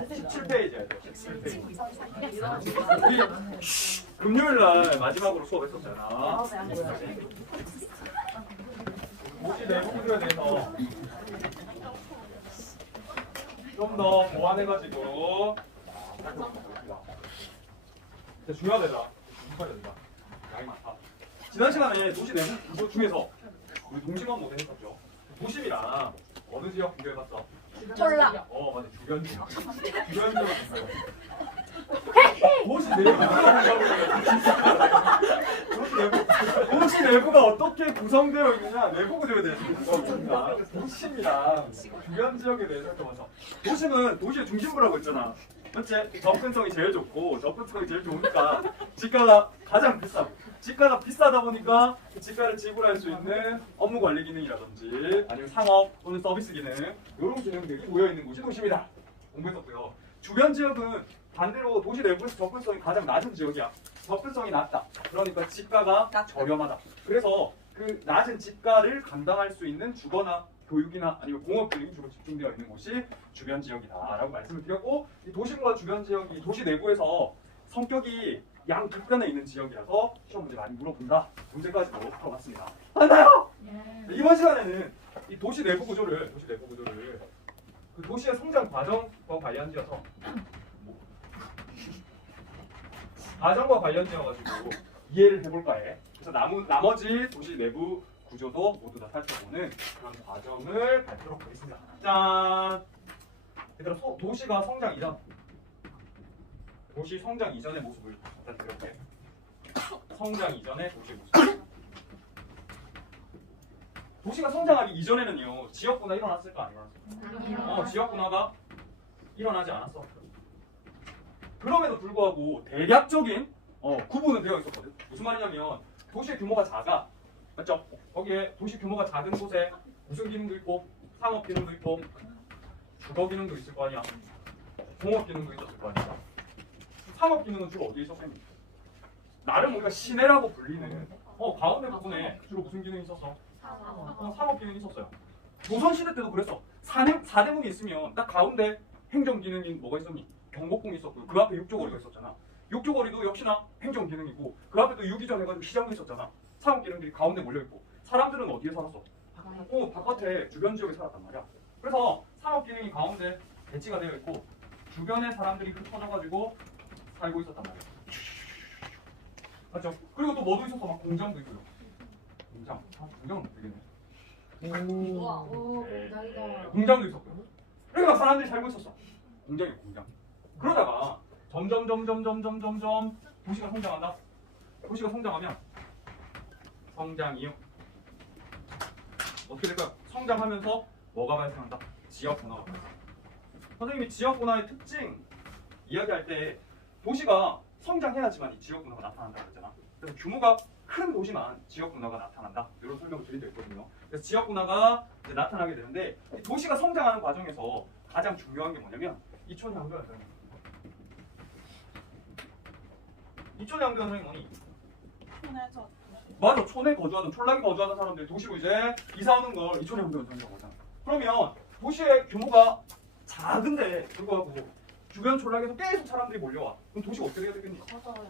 17페이지야. 17페이지. 우리 금요일 날 마지막으로 수업했었잖아. 도시 내부 구조에 대해서 좀 더 보완해가지고 살펴보겠습니다. 중요하다. 양이 많다. 지난 시간에 도시 내부 구조 중에서 우리 동심원 모델 했었죠. 도심이랑 어느 지역 비교해봤어? 촐라. 맞아. 주변 지역. 주변 지역을 비교해. 도시 도시 내부가 어떻게 구성되어 있느냐 내부 구조에 대해서 공부합니다. 도심이랑 주변 지역에 대해서 살펴봐서 도심은 도시의 중심부라고 했잖아. 맞지? 접근성이 제일 좋고 접근성이 제일 좋으니까 집가가 가장 비싸고 집가가 비싸다 보니까 그 집가를 지불할 수 있는 업무 관리 기능이라든지 아니면 상업 또는 서비스 기능 이런 기능들이 모여있는 곳이 도심이다. 공부했었고요. 주변 지역은 반대로 도시 내부에서 접근성이 가장 낮은 지역이야. 접근성이 낮다. 그러니까 집가가 저렴하다. 그래서 그 낮은 집가를 감당할 수 있는 주거나 교육이나 아니면 공업 기능이 주로 집중되어 있는 곳이 주변 지역이다라고 말씀을 드렸고 이 도심과 주변 지역이 도시 내부에서 성격이 양극단에 있는 지역이라서 시험 문제 많이 물어본다. 문제까지도 풀어봤습니다. 맞나요? 이번 시간에는 이 도시 내부 구조를 그 도시의 성장 과정과 관련지어서 과정과 관련지어가지고 이해를 해볼까 해. 그래서 나머지 도시 내부 구조도 모두 다 살펴보는 그런 과정을 밟도록 하겠습니다. 짠! 얘들아, 도시가 성장 이전 도시 성장 이전의 모습을 잠깐 드려볼게. 성장 이전의 도시 모습. 도시가 성장하기 이전에는요 지역분화 일어났을까 안 일어났을까? 지역분화가 일어나지 않았어. 그럼에도 불구하고 대략적인 구분은 되어 있었거든. 무슨 말이냐면 도시의 규모가 작아. 맞죠? 거기에 도시 규모가 작은 곳에 무슨 기능도 있고 상업 기능도 있고 주거 기능도 있을 거 아니야. 공업 기능도 있었을 거 아니야. 상업 기능은 주로 어디에 있었겠니? 나름 우리가 시내라고 불리는 가운데 부분에 주로 무슨 기능이 있었어? 상업 기능이 있었어요. 조선시대 때도 그랬어. 사대문이 있으면 딱 가운데 행정 기능이 뭐가 있었니? 경복궁이 있었고 그 앞에 육조거리가 있었잖아. 육조거리도 역시나 행정 기능이고 그 앞에 또 유기전 해가지고 시장도 있었잖아. 상업 기능들이 가운데 몰려있고 사람들은 어디에 살았어? 바깥에 주변 지역에 살았단 말이야. 그래서 상업 기능이 가운데 배치가 되어 있고 주변에 사람들이 흩어져가지고 살고 있었단 말이야. 맞죠? 그리고 또 뭐도 있었어? 막 공장도 있고요. 공장은 되겠네. 공장도 있었고요. 그러니까 막 사람들이 살고 있었어. 공장이야, 공장. 그러다가 점점 도시가 성장한다. 도시가 성장하면 성장 이후 어떻게 될까요? 성장하면서 뭐가 발생한다? 지역 분화가 발생. 선생님이 지역 분화의 특징 이야기할 때 도시가 성장해야지만 이 지역 분화가 나타난다고 했잖아. 그래서 규모가 큰 도시만 지역 분화가 나타난다. 이런 설명을 드린 적 있거든요. 그래서 지역 분화가 이제 나타나게 되는데 도시가 성장하는 과정에서 가장 중요한 게 뭐냐면 이촌양도 현상입니다. 이촌양도 현상이 뭐니? 맞아. 촌에 거주하던 촌락에 거주하던 사람들이 도시로 이제 이사 오는 걸 이촌양도 현상이라고 하잖아. 그러면 도시의 규모가 작은데 불구하고 주변 촌락에서 계속 사람들이 몰려와. 그럼 도시가 어떻게 해야 되겠니?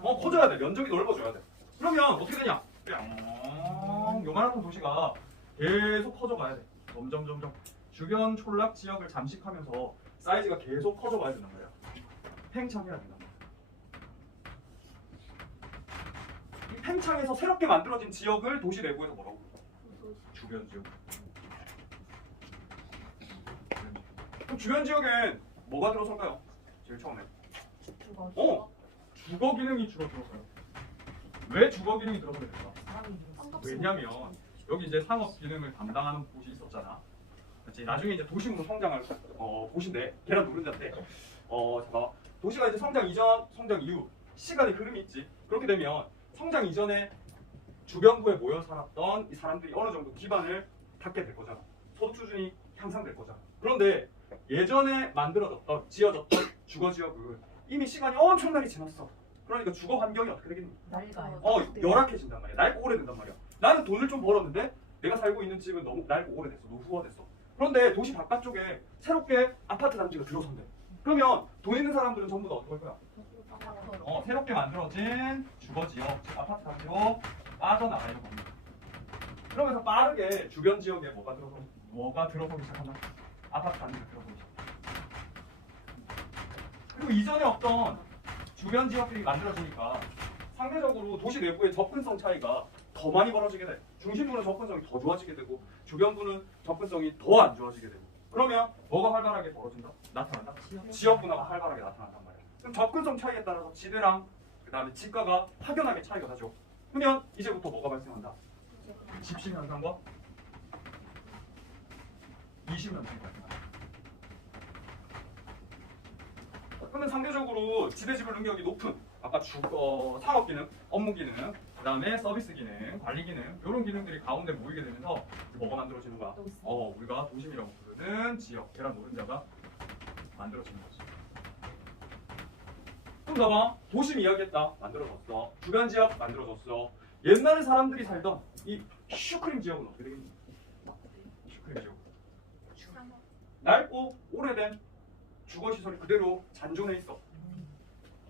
커져야 돼. 면적이 넓어져야 돼. 그러면 어떻게 되냐? 요만한 도시가 계속 커져가야 돼. 점점 주변 촌락 지역을 잠식하면서 사이즈가 계속 커져가야 된단 말이야. 팽창해야 된단 말이야. 이 팽창해서 새롭게 만들어진 지역을 도시 내부에서 뭐라고 부르는 주변 지역. 그럼 주변 지역엔 뭐가 들어설까요? 제일 처음에. 주거 기능이 주로 들어서요. 왜 주거 기능이 들어서게 될까? 왜냐면 여기 이제 상업 기능을 담당하는 곳이 있었잖아. 그렇지? 나중에 이제 도심으로 성장할 곳인데 계란 노른자인데 잠깐만. 도시가 이제 성장 이전, 성장 이후 시간의 흐름이 있지. 그렇게 되면 성장 이전에 주변부에 모여 살았던 이 사람들이 어느 정도 기반을 닦게 될 거잖아. 소득 수준이 향상될 거잖아. 그런데 예전에 만들어졌던 지어졌던 주거 지역은 이미 시간이 엄청나게 지났어. 그러니까 주거 환경이 어떻게 되겠니? 낡아요. 열악해진단 말이야. 낡고 오래된단 말이야. 나는 돈을 좀 벌었는데 내가 살고 있는 집은 너무 낡고 오래됐어. 노후화됐어. 그런데 도시 바깥쪽에 새롭게 아파트 단지가 들어선대. 그러면 돈 있는 사람들은 전부 다 어떻게 할 거야? 새롭게 만들어진 주거지역, 즉 아파트 단지로 빠져나가려고 합니다. 그러면서 빠르게 주변 지역에 뭐가 들어서기 시작한다? 아파트 단지가 들어서기 시작. 그리고 이전에 없던 주변 지역들이 만들어지니까 상대적으로 도시 내부의 접근성 차이가 더 많이 벌어지게 돼. 중심부는 접근성이 더 좋아지게 되고 주변부는 접근성이 더 안 좋아지게 되고. 그러면 뭐가 활발하게 벌어진다? 나타난다? 지역 분화가 활발하게 나타난단 말이야. 그럼 접근성 차이에 따라서 지대랑 그 다음에 지가가 확연하게 차이가 나죠. 그러면 이제부터 뭐가 발생한다? 집심 현상과 이심 현상이 발생한다. 그러면 상대적으로 지대지불 능력이 높은 아까 상업 기능, 업무 기능, 그 다음에 서비스 기능, 관리 기능 이런 기능들이 가운데 모이게 되면서 뭐가 만들어지는 거야? 우리가 도심이라고 부르는 지역, 계란 노른자가 만들어지는 거지. 그럼 봐봐, 도심 이야기했다. 만들어졌어. 주변 지역 만들어졌어. 옛날에 사람들이 살던 이 슈크림 지역은 어떻게 되겠니? 슈크림 지역. 낡고 오래된 주거시설이 그대로 잔존해 있어.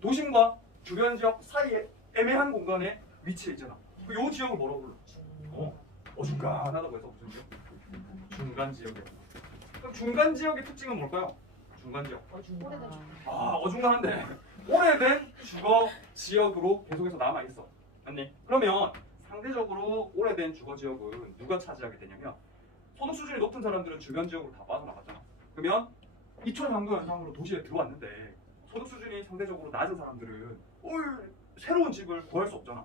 도심과 주변 지역 사이에 애매한 공간에 위치해 있잖아. 이 지역을 뭐라고 불러? 어중간하다고 해서 무슨 지역? 중간 지역이야. 그럼 중간 지역의 특징은 뭘까요? 중간 지역. 어중간한데 오래된 주거 지역으로 계속해서 남아 있어. 맞니? 그러면 상대적으로 오래된 주거 지역은 누가 차지하게 되냐면 소득 수준이 높은 사람들은 주변 지역으로 다 빠져나갔잖아. 그러면 이촌향도 현상으로 도시에 들어왔는데 소득 수준이 상대적으로 낮은 사람들은 새로운 집을 구할 수 없잖아.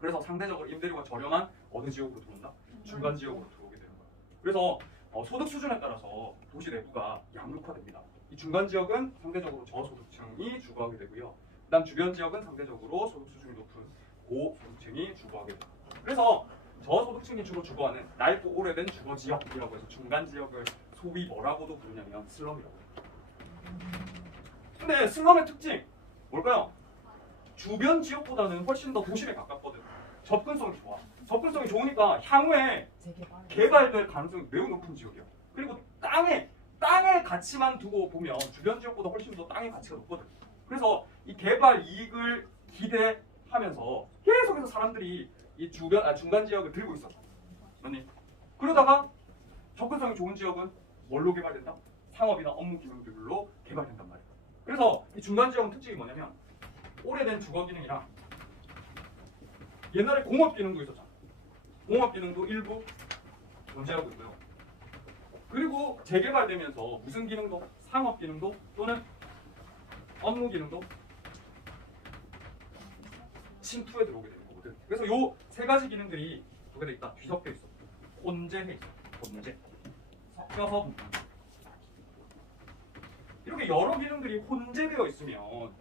그래서 상대적으로 임대료가 저렴한 어느 지역으로 들어온다? 중간 지역으로 들어오게 되는 거야. 그래서 소득 수준에 따라서 도시 내부가 양극화됩니다. 이 중간 지역은 상대적으로 저소득층이 주거하게 되고요. 그다음 주변 지역은 상대적으로 소득 수준이 높은 고소득층이 주거하게 됩니다. 그래서 저소득층이 주로 주거하는 낡고 오래된 주거 지역이라고 해서 중간 지역을 소위 뭐라고도 부르냐면 슬럼이라고 해요. 근데 슬럼의 특징 뭘까요? 주변 지역보다는 훨씬 더 도심에 가깝거든. 접근성이 좋아. 접근성이 좋으니까 향후에 개발될 가능성이 매우 높은 지역이야. 그리고 땅의 가치만 두고 보면 주변 지역보다 훨씬 더 땅의 가치가 높거든. 그래서 이 개발 이익을 기대하면서 계속해서 사람들이 이 중간 지역을 들고 있어. 맞니? 그러다가 접근성이 좋은 지역은 뭘로 개발된다? 상업이나 업무 기능들로 개발된단 말이야. 그래서 이 중간 지역은 특징이 뭐냐면 오래된 주거 기능이랑 옛날에 공업 기능도 있었잖아. 공업 기능도 일부 존재하고 있고요. 그리고 재개발되면서 무슨 기능도 상업 기능도 또는 업무 기능도 침투에 들어오게 되는 거거든. 그래서 요 세 가지 기능들이 어떻게 돼 있다? 뒤섞여 있어. 혼재해 있어. 혼재. 섞여서 분포. 이렇게 여러 기능들이 혼재되어 있으면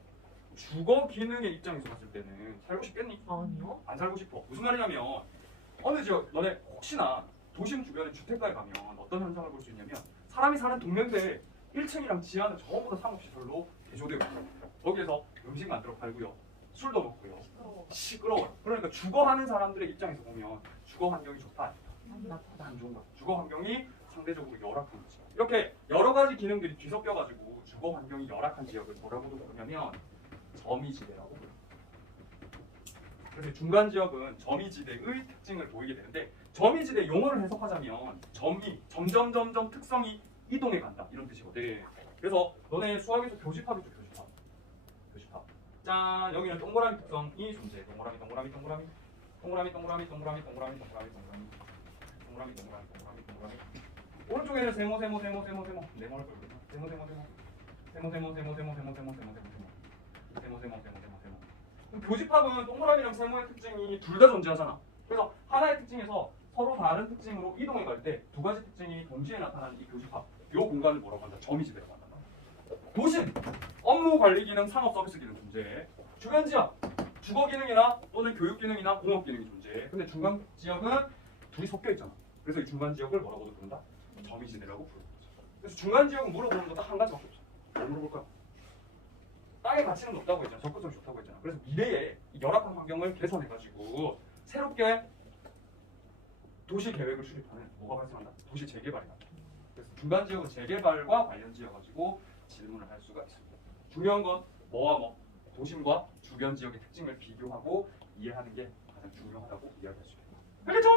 주거 기능의 입장에서 봤을 때는 살고 싶겠니? 아니요. 안 살고 싶어. 무슨 말이냐면 어느 지역 너네 혹시나 도심 주변에 주택가에 가면 어떤 현상을 볼 수 있냐면 사람이 사는 동네인데 1층이랑 지하는 전부 다 상업시설로 개조되어 있어요. 거기에서 음식 만들어 팔고요. 술도 먹고요. 시끄러워요. 그러니까 주거하는 사람들의 입장에서 보면 주거 환경이 좋다 아니다. 안 좋은 거야. 주거 환경이 상대적으로 열악한 거지. 이렇게 여러 가지 기능들이 뒤섞여가지고 주거 환경이 열악한 지역을 뭐라고 부르냐면 점이지대라고 불러요. 그래서 중간 지역은 점이지대의 특징을 보이게 되는데 점이지대 용어를 해석하자면 점이 점점 특성이 이동해 간다 이런 뜻이거든. 그래서 너네 수학에서 교집합이죠. 교집합. 짠, 여기는 동그라미 특성이 존재해. 동그라미. 오른쪽에는 세모. 네모를 걸거든. 세모. 교집합은 동그라미랑 세모의 특징이 둘 다 존재하잖아. 그래서 하나의 특징에서 서로 다른 특징으로 이동해 갈 때 두 가지 특징이 동시에 나타나는 이 교집합. 이 공간을 뭐라고 한다? 점이지대라고 한다. 도심, 업무 관리 기능, 상업 서비스 기능 존재해. 주변 지역, 주거 기능이나 또는 교육 기능이나 공업 기능이 존재해. 근데 중간 지역은 둘이 섞여 있잖아. 그래서 이 중간 지역을 뭐라고도 부른다? 점이지대라고 부르는 거죠. 그래서 중간 지역은 물어보는 거 딱 한 가지밖에 없어. 뭘 물어볼까? 땅의 가치는 높다고 했잖아. 접근성이 좋다고 했잖아. 그래서 미래에 이 열악한 환경을 개선해가지고 새롭게 도시 계획을 수립하는 뭐가 발생한다? 도시 재개발이 난다. 그래서 중간 지역은 재개발과 관련지어 가지고 질문을 할 수가 있습니다. 중요한 건 뭐와 뭐, 도심과 주변 지역의 특징을 비교하고 이해하는 게 가장 중요하다고 이야기할 수 있습니다. 알겠죠?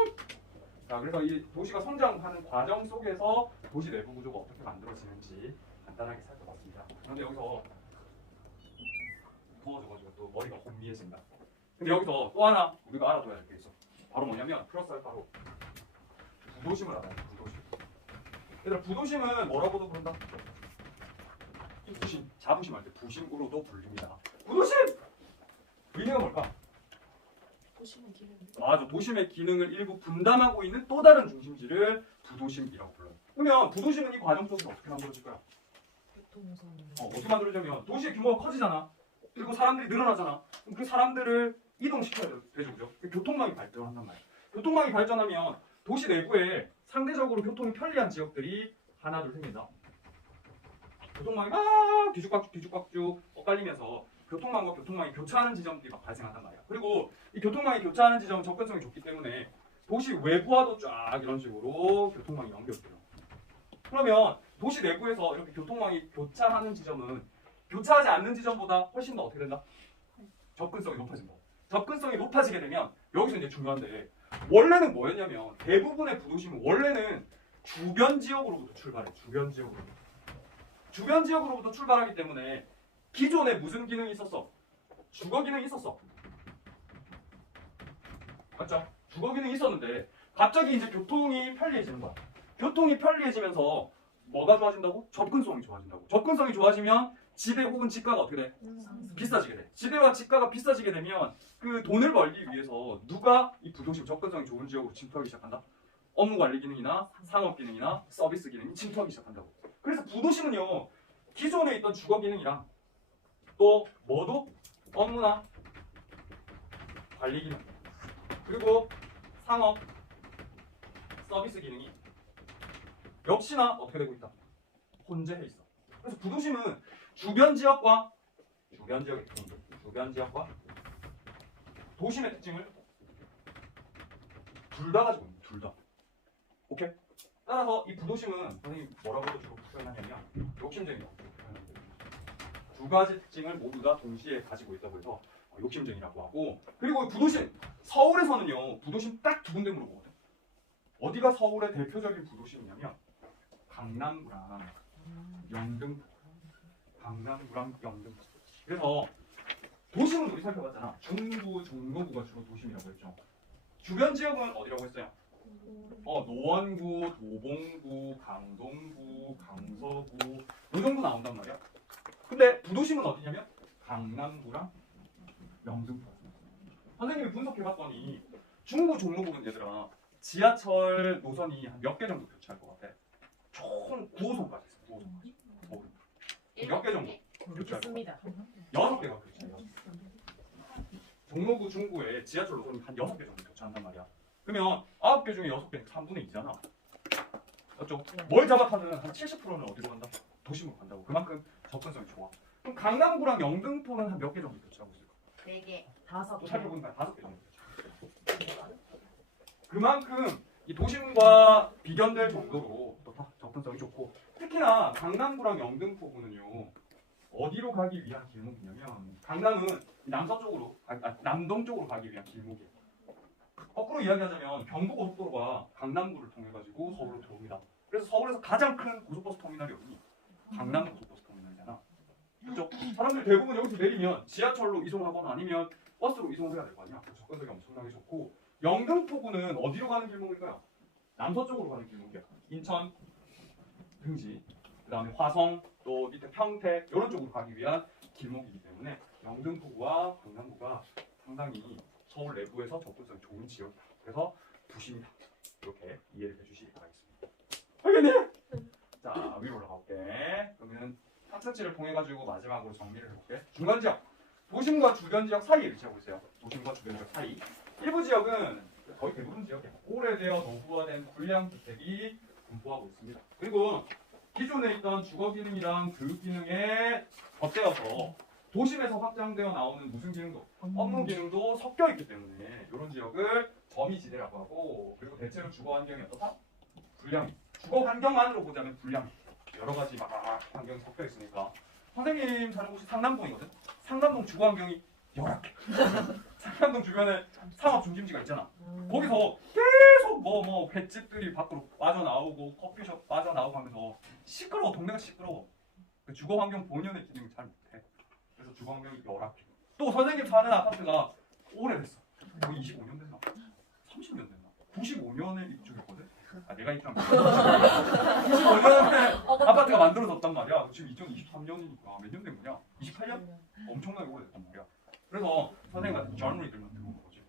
자, 그래서 이 도시가 성장하는 과정 속에서 도시 내부 구조가 어떻게 만들어지는지 간단하게 살펴봤습니다. 그런데 여기서 더워져가지고 또 머리가 혼미해진다. 근데 여기서 또 하나 우리가 알아둬야 될 게 있어. 바로 뭐냐면 플러스 알파로 부도심을 알아야 돼. 부도심. 얘들아, 부도심은 뭐라고도 부른다? 부심, 자부심할 때 부심으로도 불립니다. 부도심! 의미가 뭘까? 도심의 기능. 맞아, 도심의 기능을 일부 분담하고 있는 또 다른 중심지를 부도심이라고 불러요. 그러면 부도심은 이 과정 속에서 어떻게 만들어질 거야? 교통선. 어떻게 만들어지냐면 도시의 규모가 커지잖아. 그리고 사람들이 늘어나잖아. 그럼 그 사람들을 이동시켜야 되죠, 그죠? 교통망이 발전한단 말이야. 교통망이 발전하면 도시 내부에 상대적으로 교통이 편리한 지역들이 하나둘 생긴다. 교통망이 막 뒤죽박죽 엇갈리면서 교통망과 교통망이 교차하는 지점들이 막 발생한단 말이야. 그리고 이 교통망이 교차하는 지점은 접근성이 좋기 때문에 도시 외부와도 쫙 이런 식으로 교통망이 연결돼요. 그러면 도시 내부에서 이렇게 교통망이 교차하는 지점은 교차하지 않는 지점보다 훨씬 더 어떻게 된다? 접근성이 높아진다. 접근성이 높아지게 되면 여기서 이제 중요한데 원래는 뭐였냐면 대부분의 부도심은 원래는 주변 지역으로부터 출발해. 주변 지역으로부터 출발하기 때문에 기존에 무슨 기능이 있었어? 주거 기능이 있었어. 맞죠? 주거 기능이 있었는데 갑자기 이제 교통이 편리해지는 거야. 교통이 편리해지면서 뭐가 좋아진다고? 접근성이 좋아진다고. 접근성이 좋아지면 지대 혹은 지가가 어떻게 돼? 비싸지게 돼. 지대와 지가가 비싸지게 되면 그 돈을 벌기 위해서 누가 이 부도심 접근성이 좋은 지역으로 침투하기 시작한다? 업무 관리 기능이나 상업 기능이나 서비스 기능이 침투하기 시작한다고. 그래서 부도심은요, 기존에 있던 주거 기능이랑 또 뭐도 업무나 관리 기능 그리고 상업 서비스 기능이 역시나 어떻게 되고 있다? 혼재해 있어. 그래서 부도심은 주변 지역과 도심의 특징을 둘 다 가지고 있는 둘 다. 오케이? 따라서 이 부도심은 선생님이 뭐라고도 주로 표현하냐면 욕심쟁이라고 표현합니다. 두 가지 특징을 모두 다 동시에 가지고 있다고 해서 욕심쟁이라고 하고, 그리고 부도심 서울에서는요 부도심 딱 두 군데 물어보거든. 어디가 서울의 대표적인 부도심이냐면 강남구랑 영등포. 그래서 도심은 우리 살펴봤잖아. 중구, 종로구가 주로 도심이라고 했죠. 주변 지역은 어디라고 했어요? 노원구, 도봉구, 강동구, 강서구 이 정도 나온단 말이야. 근데 부도심은 어디냐면 강남구랑 영등포. 선생님이 분석해봤더니 중구, 종로구는 얘들아 지하철 노선이 한 몇 개 정도 교체할 것 같아? 총 9호선까지 있어. 9호선까지. 몇 개 정도? 모르겠습니다. 6개가 교체해요. 종로구, 중구에 지하철 노선이 한 6개 정도 교체한단 말이야. 그러면 9개 중에 6개는 3분의 2잖아. 맞죠? 뭘 잡아타면 한 70%는 어디로 간다? 도심으로 간다고. 그만큼 접근성이 좋아. 그럼 강남구랑 영등포는 한 몇 개 정도 교체하고 있을까? 4개. 5개. 또 살펴보니까 5개 정도 교체하고. 그만큼 이 도심과 비견될 정도로 또 접근성이 좋고, 특히나 강남구랑 영등포구는요 어디로 가기 위한 길목이냐면 강남은 남서쪽으로 남동 쪽으로 가기 위한 길목이에요. 거꾸로 이야기하자면 경부고속도로가 강남구를 통해 가지고 서울로 들어옵니다. 그래서 서울에서 가장 큰 고속버스 터미널이 어디니? 강남 고속버스 터미널이잖아. 그렇죠? 사람들 대부분 여기서 내리면 지하철로 이송하거나 아니면 버스로 이송을 해야 될 거 아니야. 접근성이 엄청나게 좋고, 영등포구는 어디로 가는 길목일까요? 남서쪽으로 가는 길목이야. 인천, 등지, 그 다음에 화성, 또 밑에 평택 이런 쪽으로 가기 위한 길목이기 때문에 영등포구와 강남구가 상당히 서울 내부에서 접근성이 좋은 지역이다. 그래서 부심이다. 이렇게 이해를 해주시기 바라겠습니다. 알겠니? 자, 위로 올라갈게. 그러면 학습지를 통해 가지고 마지막으로 정리를 해볼게. 중간 지역, 도심과 주변 지역 사이를 지하고 있어요. 도심과 주변 지역 사이. 일부 지역은 거의 대부분 지역이야. 오래되어 노후화된 불량 주택이 분포하고 있습니다. 그리고 기존에 있던 주거 기능이랑 교육 기능에 덧대어서 도심에서 확장되어 나오는 무슨 기능도, 업무 기능도 섞여 있기 때문에 이런 지역을 점이지대라고 하고, 그리고 대체로 주거 환경이 어떻다? 불량. 주거 환경만으로 보자면 불량. 여러 가지 막 환경이 섞여 있으니까 선생님 사는 곳이 상남동이거든. 상남동 주거 환경이 열악해. 상남동 주변에 상업 중심지가 있잖아. 거기서 계속 뭐 횟집들이 밖으로 빠져나오고 커피숍 빠져나오고 하면서 시끄러워. 동네가 시끄러워. 그 주거 환경 본연의 기능을 잘 못해. 그래서 주거 환경이 열악해. 또 선생님 사는 아파트가 오래됐어. 거의 25년 됐나? 30년 됐나? 95년에 입주했거든? 아, 내가 입주한 거야. 95년에 아파트가 만들어졌단 말이야. 지금 2023년이니까 몇 년 된 거냐? 28년? 엄청나게 오래됐단 말이야. 그래서 선생님 같은 젊은이들만 들어오는 거지.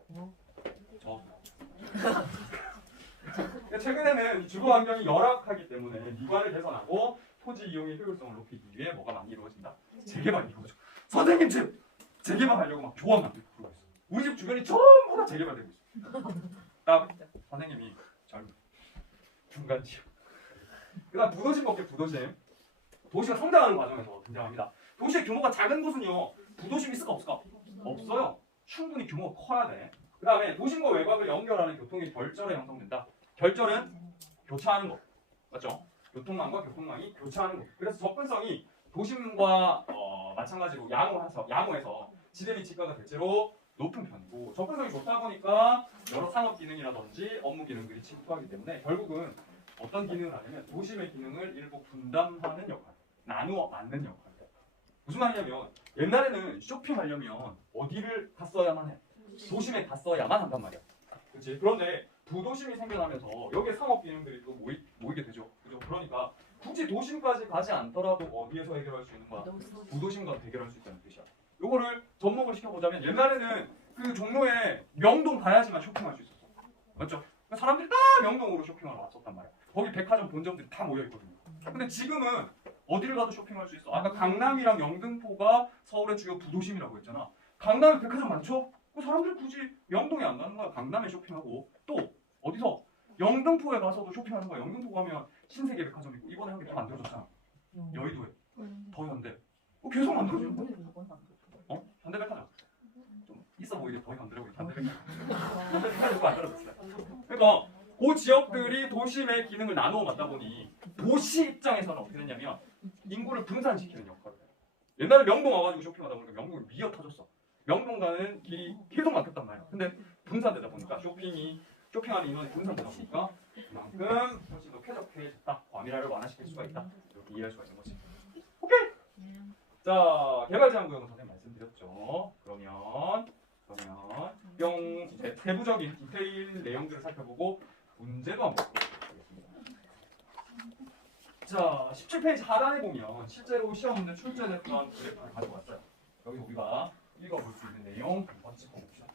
최근에는 이 주거 환경이 열악하기 때문에 미관을 개선하고 토지 이용의 효율성을 높이기 위해 뭐가 많이 이루어진다? 재개발이 이루어져. 선생님 집 재개발하려고 막 조합 만들고 그러고 있어. 우리 집 주변이 전부 다 재개발되고 있어. 다음 선생님이 젊은 중간 지역. 그다음 부도심 볼게. 부도심. 도시가 성장하는 과정에서 등장합니다. 도시의 규모가 작은 곳은요 부도심이 있을까 없을까? 없어요. 충분히 규모가 커야 돼. 그 다음에 도심과 외곽을 연결하는 교통이 결절에 형성된다. 결절은 교차하는 것. 맞죠? 교통망과 교통망이 교차하는 것. 그래서 접근성이 도심과 마찬가지로 양호해서 지대 및 지가가 대체로 높은 편이고 접근성이 좋다 보니까 여러 상업 기능이라든지 업무 기능들이 침투하기 때문에 결국은 어떤 기능을 하냐면 도심의 기능을 일부 분담하는 역할, 나누어 안는 역할. 무슨 말이냐면 옛날에는 쇼핑하려면 어디를 갔어야만 해? 도심에 갔어야만 한단 말이야. 그렇지? 그런데 부도심이 생겨나면서 여기에 상업 기능들이 또 모이게 되죠. 그죠? 그러니까 굳이 도심까지 가지 않더라도 어디에서 해결할 수 있는 거야? 부도심과 해결할 수 있다는 뜻이야. 요거를 접목을 시켜보자면 옛날에는 그 종로에 명동 가야지만 쇼핑할 수 있었어. 맞죠? 그러니까 사람들이 다 명동으로 쇼핑하러 왔었단 말이야. 거기 백화점 본점들이 다 모여있거든요. 근데 지금은 어디를 가도 쇼핑할 수 있어. 아까 강남이랑 영등포가 서울의 주요 부도심이라고 했잖아. 강남에 백화점 많죠? 그 사람들 굳이 명동에 안 가는 거야. 강남에 쇼핑하고 또 어디서? 영등포에 가서도 쇼핑하는 거야. 영등포 가면 신세계 백화점 있고 이번에 한 개 더 만들어졌잖아. 여의도에. 더 현대. 계속 만들어지는 거야. 현대백화점. 좀 있어 보이게 더 현대라고 현대백화점. 현대백화점 만들어졌어요. 그러니까 그 지역들이 도심의 기능을 나누어 갖다 보니 도시 입장에서는 어떻게 됐냐면 인구를 분산시키는 역할을 해요. 옛날에 명동 와가지고 쇼핑하다 보니까 명동이 미어 터졌어. 명동 가는 길이 계속 막혔단 말이야. 근데 분산되다 보니까 쇼핑하는 인원이 분산되다 보니까 그만큼 훨씬 더 쾌적해졌다. 과밀화를 완화시킬 수가 있다. 이렇게 이해할 수가 있는 거지. 오케이. 자, 개발 제한 구역은 선생님 말씀드렸죠. 그러면 뿅 이제 세부적인 디테일 내용들을 살펴보고 문제도 한번 보겠습니다. 자, 17페이지 하단에 보면 실제로 시험 문제 출제됐던 그래프를 가지고 왔어요. 여기 우리가 읽어볼 수 있는 내용 한번 짚어봅시다.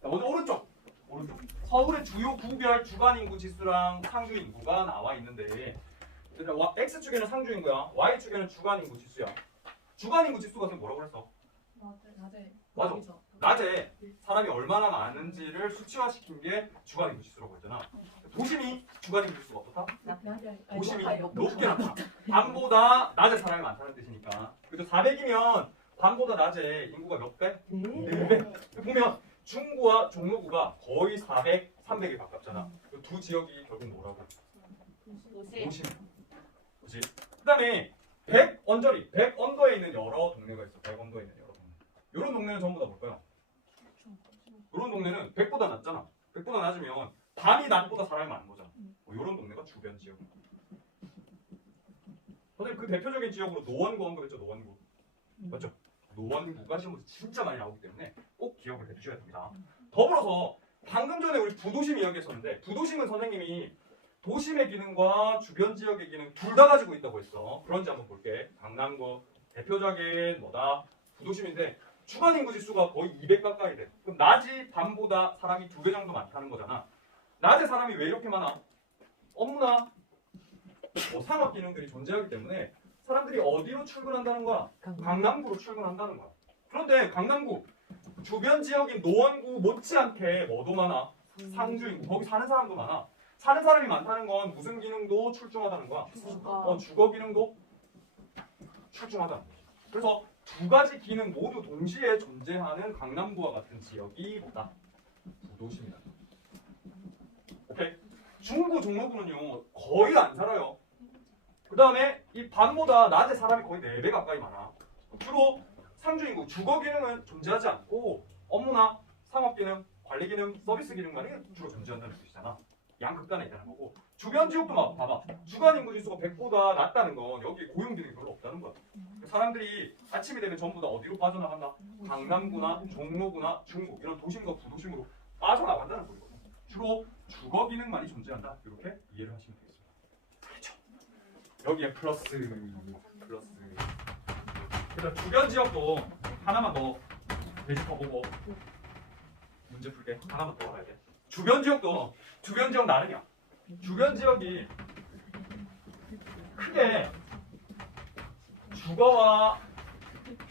자, 먼저 오른쪽. 서울의 주요 구별 주간 인구 지수랑 상주 인구가 나와 있는데 X축에는 상주 인구야. Y축에는 주간 인구 지수야. 주간 인구 지수가 지금 뭐라고 그랬어? 맞아. 낮에 사람이 얼마나 많은지를 수치화시킨 게 주간 인구 지수라고 했잖아. 도심이 주간 인구 지수가 어떻다? 도심이 높게 나타. 밤보다 낮에 사람이 많다는 뜻이니까. 그죠? 400이면 밤보다 낮에 인구가 몇 배? 4배. 보면 중구와 종로구가 거의 400, 300에 가깝잖아. 그 두 지역이 결국 뭐라고? 도심. 그렇지? 그다음에 100 언더에 있는 여러 동네가 있어. 100 언더에 있는 여러 동네. 이런 동네는 전부 다 뭘까요? 이런 동네는 100보다 낮잖아. 100보다 낮으면 밤이 낮보다 사람이 많은 거잖아. 이런 동네가 주변 지역. 선생님 그 대표적인 지역으로 노원구 언급했죠. 노원구. 맞죠? 노원구가 시험에서 진짜 많이 나오기 때문에 꼭 기억을 해주셔야 됩니다. 더불어서 방금 전에 우리 부도심 이야기했었는데 부도심은 선생님이 도심의 기능과 주변 지역의 기능 둘 다 가지고 있다고 했어. 그런지 한번 볼게. 강남구 대표적인 뭐다? 부도심인데 주간 인구 지수가 거의 200 가까이 돼. 그럼 낮이 밤보다 사람이 2배 정도 많다는 거잖아. 낮에 사람이 왜 이렇게 많아? 업무나 상업 기능들이 존재하기 때문에 사람들이 어디로 출근한다는 거야? 강남구로 출근한다는 거야. 그런데 강남구 주변 지역인 노원구 못지않게 뭐도 많아? 상주 인구. 거기 사는 사람도 많아. 사는 사람이 많다는 건 무슨 기능도 출중하다는 거야? 주거 기능도 출중하다. 그래서 두 가지 기능 모두 동시에 존재하는 강남구와 같은 지역이 뭐다? 부도심이다. 오케이. 중구 종로구는요 거의 안 살아요. 그 다음에 이 반보다 낮에 사람이 거의 4배 가까이 많아. 주로 상주인구 주거 기능은 존재하지 않고 업무나 상업 기능, 관리 기능, 서비스 기능만이 주로 존재한다는 뜻이잖아. 양극단에 있다는 거고. 주변 지역도 막 봐봐. 주간 인구 지수가 100보다 낮다는 건 여기 고용 기능이 별로 없다는 거야. 사람들이 아침이 되면 전부 다 어디로 빠져나간다? 강남구나 종로구나 중구 이런 도심과 구도심으로 빠져나간다는 거거든. 주로 주거 기능만이 존재한다. 이렇게 이해를 하시면 되겠습니다. 그렇죠? 여기에 플러스. 그래서 주변 지역도 하나만 더 되짚어보고 문제 풀게. 하나만 더 알아야 돼. 주변 지역도 주변 지역 나누냐? 주변 지역이 크게 주거와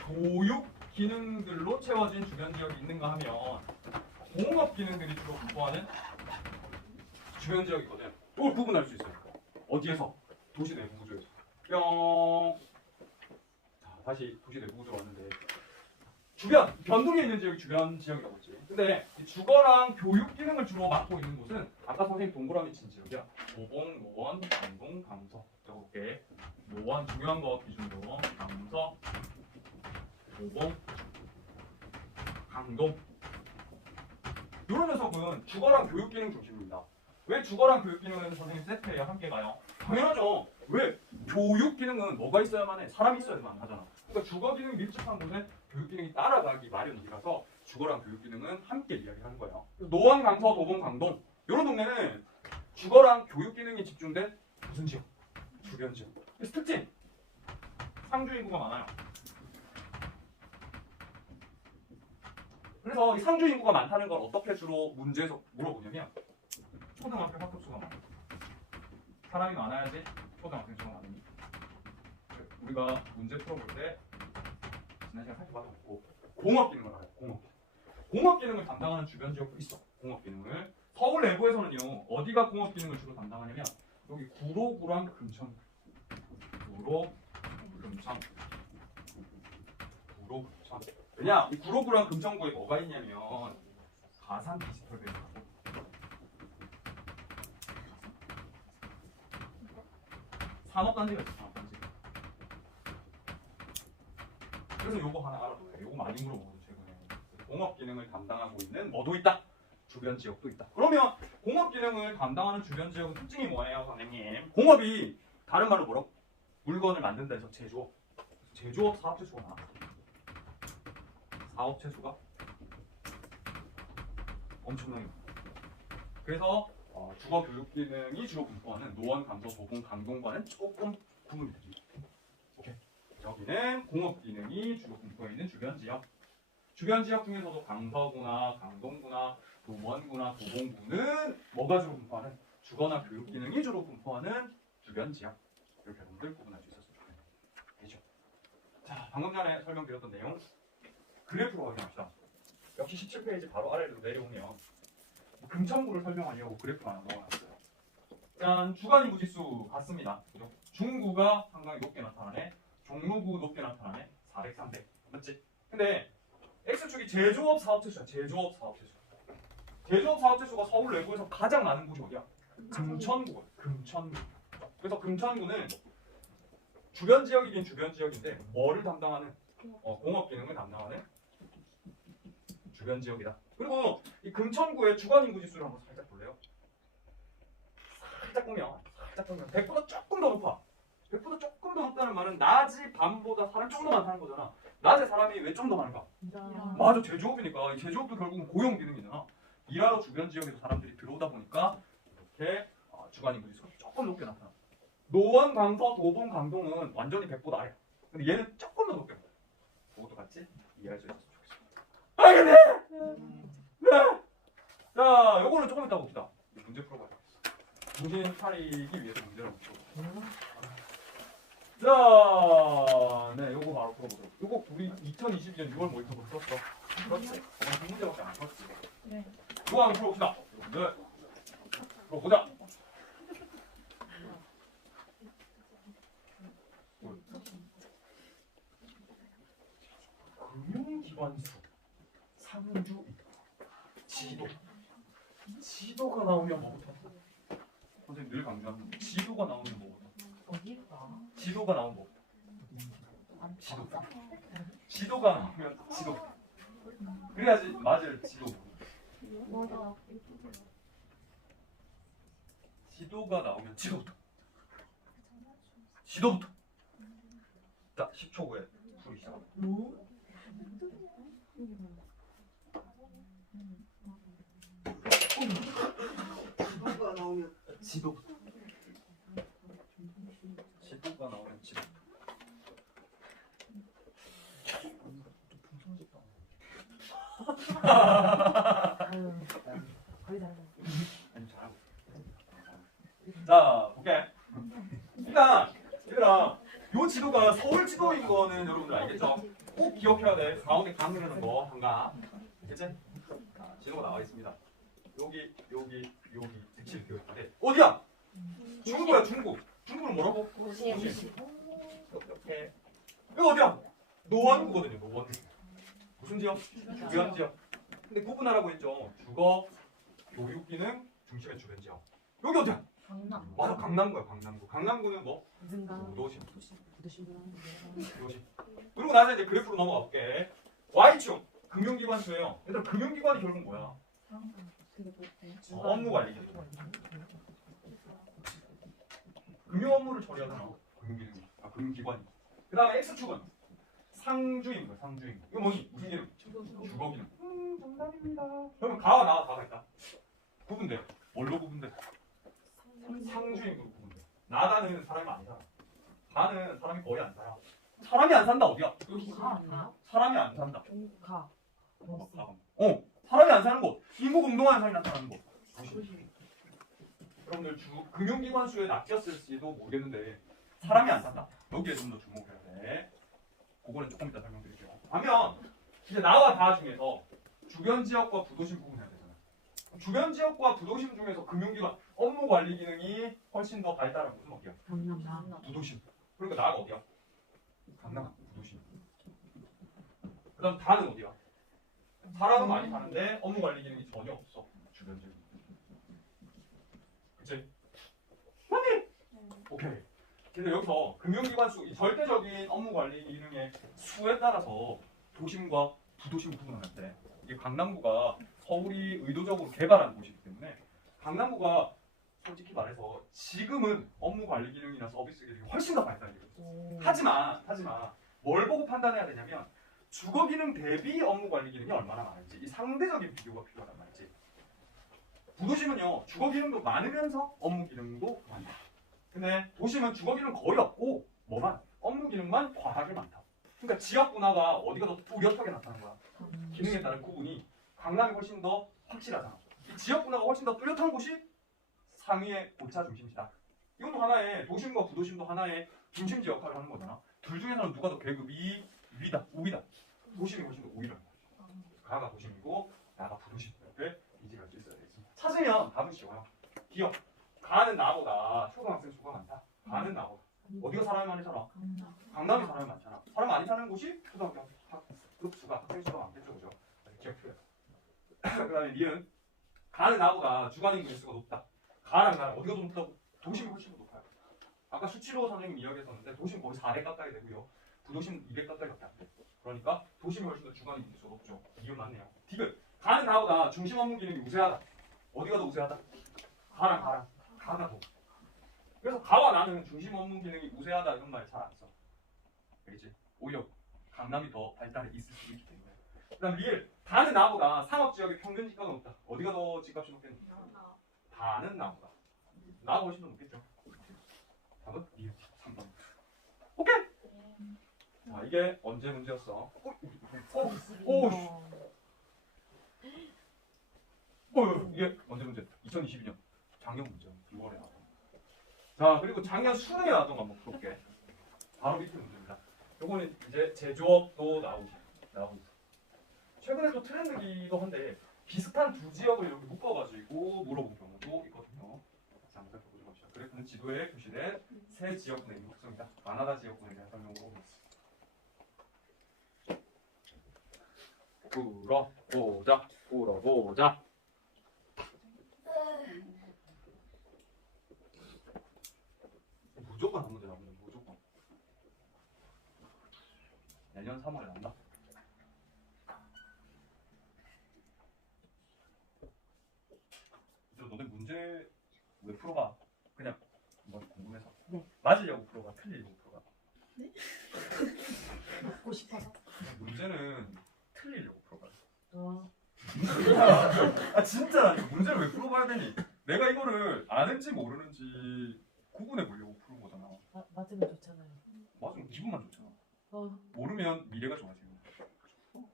교육 기능들로 채워진 주변 지역이 있는가 하면 공업 기능들이 주로 확보하는 주변 지역이거든. 이걸 구분할 수 있어요. 어디에서? 도시 내부 구조에서. 뿅. 자, 다시 도시 내부 구조로 왔는데 주변, 변동에 있는 지역이 주변 지역이라고 했지. 근데 이 주거랑 교육 기능을 주로 맡고 있는 곳은 아까 선생님 동그라미 친 지역이야. 도봉, 노원, 강동, 강서. 적어볼게. 노원 중요한 거 기준으로 강서, 도봉, 강동. 이런 녀석은 주거랑 교육 기능 중심입니다. 왜 주거랑 교육 기능은 선생님 세트에 함께 가요? 당연하죠. 왜? 교육 기능은 뭐가 있어야만 해? 사람이 있어야만 하잖아. 그러니까 주거 기능이 밀집한 곳에 교육 기능이 따라가기 마련이라서 주거랑 교육 기능은 함께 이야기하는 거예요. 노원, 강서, 도봉, 강동 이런 동네는 주거랑 교육 기능이 집중된 무슨 지역? 주변 지역. 그래서 특징 상주 인구가 많아요. 그래서 이 상주 인구가 많다는 걸 어떻게 주로 문제에서 물어보냐면 초등학교 학급수가 많아. 사람이 많아야지 초등학생 수가 많으니. 우리가 문제 풀어볼 때 지난 시간 살짝 받아보고 공업 기능을 알아요. 공업 기능을 담당하는 주변 지역도 있어. 공업 기능을 서울 내부에서는요 어디가 공업 기능을 주로 담당하냐면 여기 구로구랑 금천, 구로, 금천. 왜냐? 이 구로구랑 금천구에 뭐가 있냐면 가상 디지털 배우라고 산업단지가 있어. 산업단지. 그래서 요거 하나 알아둬요. 요거 많이 물어보거든 최근에. 공업 기능을 담당하고 있는 뭐도 있다? 주변 지역도 있다. 그러면 공업 기능을 담당하는 주변 지역은 특징이 뭐예요, 선생님? 공업이 다른 말로 뭐라고? 물건을 만든다 해서 제조업. 제조업 사업체수가 나와. 사업체수가 엄청나게 많아. 그래서 주거 교육 기능이 주로 분포하는 노원, 강서, 도봉, 강동과는 조금 구분이 됩니다. 오케이. 여기는 공업 기능이 주로 분포해 있는 주변 지역. 주변 지역 중에서도 강서구나, 강동구나, 노원구나, 도봉구는 뭐가 주로 분포하는? 주거나 교육 기능이 주로 분포하는 주변 지역. 이렇게 여러분들 구분할 수 있었으면 좋겠네요. 되죠? 자, 방금 전에 설명드렸던 내용 그래프로 확인합시다. 역시 17페이지 바로 아래로 내려오면 금천구를 설명하려고 그래프 하나 넣어놨어요. 짠, 주간인구 지수 같습니다. 그죠? 중구가 상당히 높게 나타나네. 종로구 높게 나타나네. 400, 300. 맞지? 근데 X축이 제조업 사업체수야. 제조업 사업체수. 제조업 사업체수가 서울 내부에서 가장 많은 곳이 어디야? 금천구야. 금천구. 그래서 금천구는 주변 지역이긴 주변 지역인데 뭐를 담당하는? 공업 기능을 담당하는 주변 지역이다. 그리고 이 금천구의 주간인구 지수를 한번 살짝 볼래요? 살짝 보면 100보다 조금 더 높아. 100보다 조금 더 높다는 말은 낮이 밤보다 사람이 좀 더 많다는 거잖아. 낮에 사람이 왜 좀 더 많은가? 맞아, 제조업이니까. 이 제조업도 결국은 고용 기능이잖아. 일하러 주변 지역에서 사람들이 들어오다 보니까 이렇게 주간인구 지수가 조금 높게 나타나. 노원, 강서, 도봉, 강동은 완전히 100보다 아래. 근데 얘는 조금 더 높게. 그것도 같이 이해할 수 있었으면 좋겠습니다. 알겠네? 네. 자, 요거는 조금 이따 봅시다. 문제 풀어봐야 되겠어. 정신 차리기 위해서 문제를 풀어볼게요. 자, 네, 요거 바로 풀어보도록. 요거 우리 2022년 6월 모의고사 풀었어. 그렇지? 두 문제밖에 안 풀었지. 네. 요거 한번 풀어봅시다. 네. 풀어보자. 금융기관수, 상주, 지도가 나오면 뭐부터? 선생님 늘 강조하는 지도가 나오면 뭐부터? 어디일까? 지도가 나온 법. 지도가 나오면 지도. 그래야지 맞을 지도. 지도가 나오면 지도부터. 지도부터. 자, 10초 후에 풀이 시작. 지도가 나오면 지도부터. 지도가 나오면 지도부터. 거의 다. 아니, 잘하고. 자, 볼게. 일단 얘들아, 요 지도가 서울 지도인 거는 여러분들 알겠죠? 꼭 기억해야 돼. 가운데 강 흐르는 거 한가. 알겠지? 자, 지도가 나와 있습니다. 여기 색칠 되어 있는데 어디야? 중국이야, 중국. 중국은 뭐라고? 도시. 이렇게. 이거 어디야? 노원구거든요. 노원구. 무슨 지역? 주변 지역. 근데 구분하라고 했죠. 주거, 교육 기능, 중심의 주변 지역. 여기 어디야? 강남. 맞아, 강남구야, 강남구. 강남구는 뭐? 무슨강. 도심. 도시. 도심. 그리고 나서 이제 그래프로 넘어가 볼게. Y축 금융기관 수예요. 얘들아, 금융기관이 결국 뭐야? 업무 관리. 금융 업무를 처리하잖아. 금융기관이. 그 다음에 X축은 상주인 거야, 상주인. 이거 뭐니? 무슨 기능? 주거 기능. 정답입니다. 그러면 가와 나와 가가 있다. 구분돼요. 뭘로 구분돼? 상주인으로 구분돼. 나다는 사람이 아니잖아. 가는 사람이 거의 안 살아. 사람이 안 산다 어디야? 가 아니야? 사람이 안 산다. 가. 사람이 안 사는 곳. 인구 공동화는 사람이 나타나는 곳. 여러분들 금융기관 수에 낚였을지도 모르겠는데 사람이 안 산다. 여기에 좀 더 주목해야 돼. 그거는 조금 이따 설명드릴게요. 하면 이제 나와 다 중에서 주변 지역과 부도심 구분해야 되잖아. 주변 지역과 부도심 중에서 금융기관 업무 관리 기능이 훨씬 더 발달한 무슨 어디야? 강남. 부도심. 그러니까 나가 어디야? 강남 부도심. 그다음 다는 어디야? 사람은 많이 사는데 업무 관리 기능이 전혀 없어. 주변 지역. 그치? 맞니? 오케이. 근데 여기서 금융기관 수, 이 절대적인 업무 관리 기능의 수에 따라서 도심과 부도심 구분을 할 때 이게 강남구가 서울이 의도적으로 개발한 곳이기 때문에 강남구가 솔직히 말해서 지금은 업무 관리 기능이나 서비스 기능이 훨씬 더 발달되어 있어. 하지만 뭘 보고 판단해야 되냐면 주거 기능 대비 업무 관리 기능이 얼마나 많은지 이 상대적인 비교가 필요하단 말이지. 부도심은요 주거 기능도 많으면서 업무 기능도 많다. 근데 도심은 주거 기능 거의 없고 뭐만 업무 기능만 과하게 많다. 그러니까 지역 분화가 어디가 더 뚜렷하게 나타나는 거야. 기능에 따른 구분이 강남이 훨씬 더 확실하잖아. 이 지역 분화가 훨씬 더 뚜렷한 곳이 상위의 고차 중심지다. 이것도 하나의 도심과 부도심도 하나의 중심지 역할을 하는 거잖아. 둘 중에서는 누가 더 계급이 위다, 우위다. 도심이 훨씬 더 우위라는 거야. 가가 도심이고 나가 부도심. 이렇게 이지를 할 수 있어야 되겠습니다. 찾으면 답은 쉬워요. 기억. 가는 나보다 초등학생 수가 많다. 가는 나보다. 어디가 사람이 많이 살아? 강남이 사람이 많잖아. 사람 많이 사는 곳이 초등학교 학급 수가 학생 수가 많겠죠, 그죠? 기억해요. 그다음에 니은 가는 나보다 주간 인구 수가 높다. 가랑 나랑 어디가 더 높다고? 도심이 훨씬 더 높아요. 아까 수치로 선생님 이야기했었는데 도심 거의 400 가까이 되고요. 부도심 200 가까이밖에 안 돼. 그러니까 도심이 훨씬 더 주간 인구 수가 높죠. 이건 맞네요. 디귿 가는 나보다 중심 업무 기능이 우세하다. 어디가 더 우세하다? 가가 더. 그래서 가와 나는 중심 업무 기능이 우세하다 이런 말 잘 안 써. 알겠지? 오히려 강남이 더 발달해 있을 수 있기 때문에. 그다음 리을 다는 나보다 상업 지역의 평균 집값이 높다. 어디가 더 집값이 높겠니? 다는 나보다. 나가 훨씬 더 높겠죠. 답은 리을 3번. 오케이. 자 이게 언제 문제였어? 이게 언제 문제? 2022년 작년 문제. 6월에 나왔던. 자 그리고 작년 수능에 나왔던 거 한번 풀어볼게. 바로 밑에 문제입니다. 요거는 이제 제조업도 나오고 있어. 최근에 또 트렌드기도 한데 비슷한 두 지역을 이렇게 묶어가지고 물어본 경우도 있거든요. 자 한번 살펴보도록 합시다. 그래프는 지도에 표시된 세 지역분의 있는 특성이다. 가나다 지역분에 대한 설명으로 풀어보자. 무조건 한 문제. 내년 3월에 난다. 너네 문제 왜 풀어봐? 그냥 뭐 궁금해서. 네. 맞으려고 풀어봐? 틀리려고 풀어봐? 먹고 싶어서. 문제는 틀리려고 풀어봐. 아 진짜라니까. 문제를 왜 풀어봐야 되니? 내가 이거를 아는지 모르는지 구분해 보려고 푸는 거잖아. 맞으면 좋잖아요. 맞으면 기분만 좋잖아. 어, 모르면 미래가 좋아지고.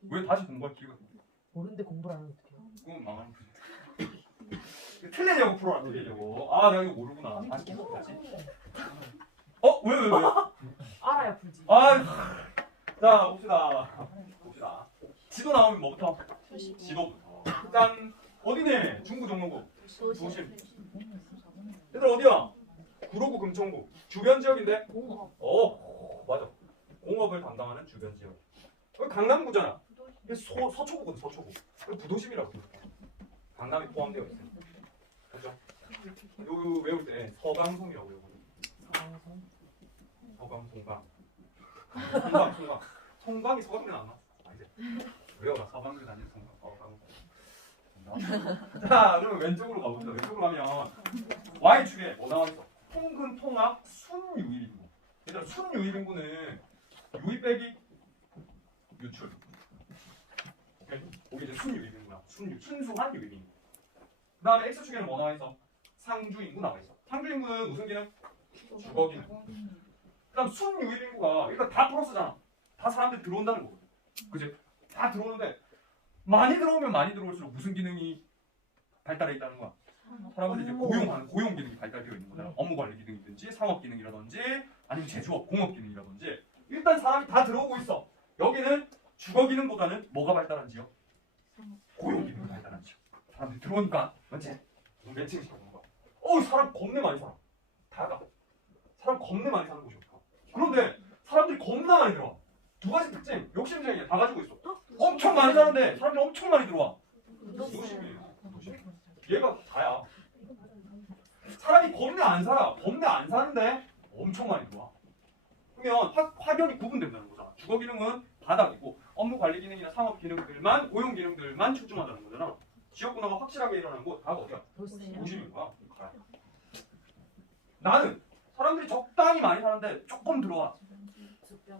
왜 다시 공부할 기회가 생겨? 모르는데 공부를 안 하면 어떡해요? 그건 망하는 거지. 틀리려고 풀어라. 틀리려고. 아 내가 이거 모르구나. 다시 계속 다시. 왜? 알아야 풀지. 자 봅시다. 지도 나오면 뭐부터? 지도부터. 일단 어디네? 중구 종로구. 도심. 얘들 어디야? 구로구 금천구. 주변 지역인데? 맞아. 공업을 담당하는 주변 지역. 여기 강남구잖아. 이게 서초구거든. 서초구. 여기 부도심이라고. 강남이 포함되어 있어요. 그렇죠? 요 외울 때 서강송이라고 외우거든. 서강, 송강. 송강이 서강이 안 나. 이제 외워라. 서강이 아닌 송강. 자, 그러면 왼쪽으로 가보죠. 왼쪽으로 가면 Y축에 뭐 나와있어? 통근, 통합, 순유입인구. 얘들아, 순유입인구는 유입 빼기 유출. 오케이? 거기 이제 순유입인구야. 순수한 유입인구. 그 다음에 X축에는 뭐 나와있어? 상주인구 나와있어. 상주인구는 무슨 기능? 주거 기능. 그 다음 순유입인구가 일단 다 플러스잖아. 다 사람들이 들어온다는 거거든. 그지? 다 들어오는데 많이 들어오면 많이 들어올수록 무슨 기능이 발달해 있다는 거야? 사람들이 이제 고용 기능이 발달되어 있는 거잖아. 업무 관리 기능이든지 상업 기능이라든지 아니면 제조업 공업 기능이라든지 일단 사람이 다 들어오고 있어. 여기는 주거 기능보다는 뭐가 발달한 지역? 고용 기능이 발달한 지역. 사람들이 들어오니까 맞지? 매칭시켜보는 거야. 사람 겁내 많이 살아. 다가. 사람 겁내 많이 사는 곳이 없어. 그런데 사람들이 겁나 많이 들어와. 두 가지 특징, 욕심쟁이야. 다 가지고 있어. 엄청 많이 사는데 사람들이 엄청 많이 들어와. 도심이에요. 얘가 다야. 사람이 겁내 안 살아. 겁내 안 사는데 엄청 많이 들어와. 그러면 확연히 구분된다는 거잖아. 주거 기능은 바닥이고 업무 관리 기능이나 상업 기능들만 고용 기능들만 출중하다는 거잖아. 지역 분화가 확실하게 일어나는 곳 다가 어디야? 도심인 거야. 나는 사람들이 적당히 많이 사는데 조금 들어와.